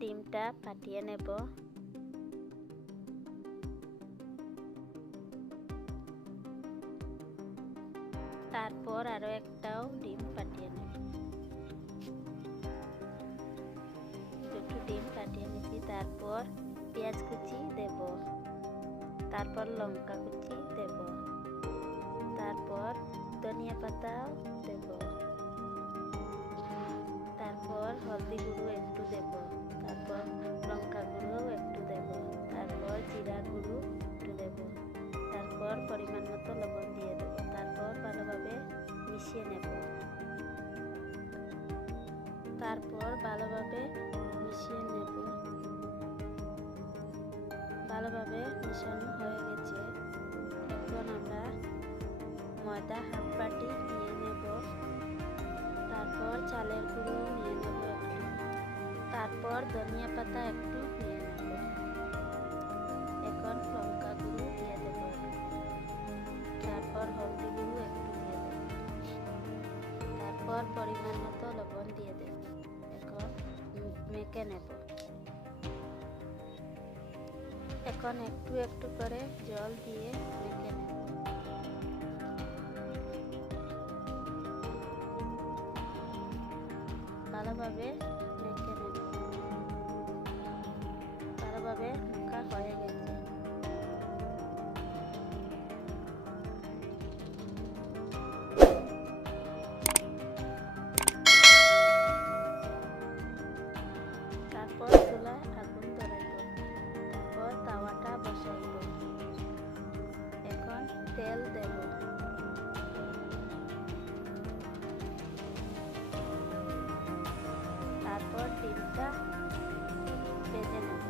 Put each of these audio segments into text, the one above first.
ডিমটা ফাটিয়ে নেব। তারপর আরো একটাও ডিম ফাটিয়ে নেব। দুটো ডিম ফাটিয়ে নিয়েছি। তারপর পেঁয়াজ কুচি দেব, তারপর লঙ্কা কুচি দেব, তারপর ধনিয়া পাতাও দেব, তারপর হলদি গুঁড়ো একটু দেব, তারপর লঙ্কা গুঁড়ো একটু দেব, তারপর জিরা গুঁড়ো একটু দেব, তারপর পরিমাণ মতো লবণ দিয়ে দেব। তারপর ভালোভাবে মিশিয়ে নেব। তারপর ভালোভাবে মিশিয়ে নেব। ভালোভাবে মিশানো হয়ে গেছে। এখন আমরা ময়দা হাফ বাটি নিয়ে নেব। তারপর চালের গুঁড়ো নিয়ে নেব একটু, তারপর ধনিয়া পাতা একটু নিয়ে নেব। এখন লঙ্কা গুঁড়ো দিয়ে দেব, তারপর হলদি গুঁড়ো একটু দিয়ে দেব, তারপর পরিমাণ মতো লবণ দিয়ে দেব। এখন মেখে নেব। এখন একটু একটু করে জল দিয়ে মেখে নেব। ভালোভাবে মেখে নেব। ভালোভাবে মাখা হয়ে গেছে। তারপর চুলায় আগুন ধরাইব। তারপর তাওয়াটা বসাইব। এখন তেল দেব। তারপর ডিমটা ভেজে নেব।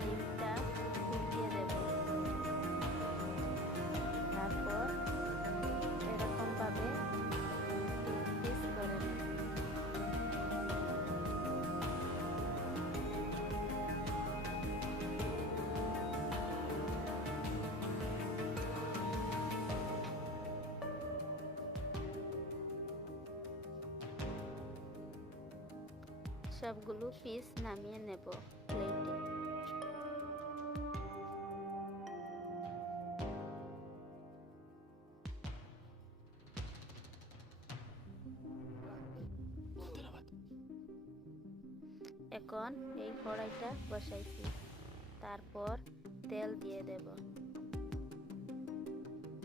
ডিমটা উল্টিয়ে দেব। তারপর এরকম ভাবে পিস করে নেব। সবগুলো পিস নামিয়ে নেব প্লেটে। এখন এই কড়াইটা বসাইছি। তারপর তেল দিয়ে দেব।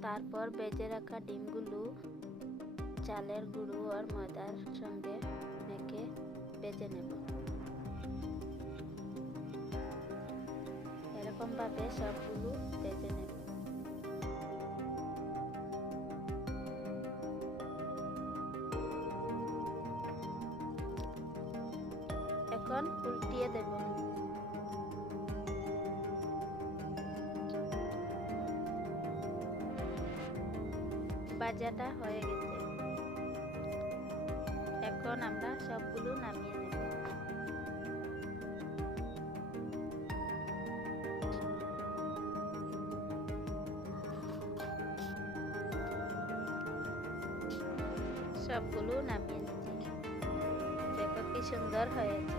তারপর ভেজে রাখা ডিমগুলো চালের গুঁড়ো আর ময়দার সঙ্গে মেখে ভেজে নেব। এরকম ভাবে সবগুলো ভেজে নেব। এখন উল্টিয়ে দেব। ভাজাটা হয়ে গেছে। এখন আমরা সবগুলো নামিয়ে নেব। সবগুলো নামিয়ে নিচ্ছি। দেখো কি সুন্দর হয়েছে।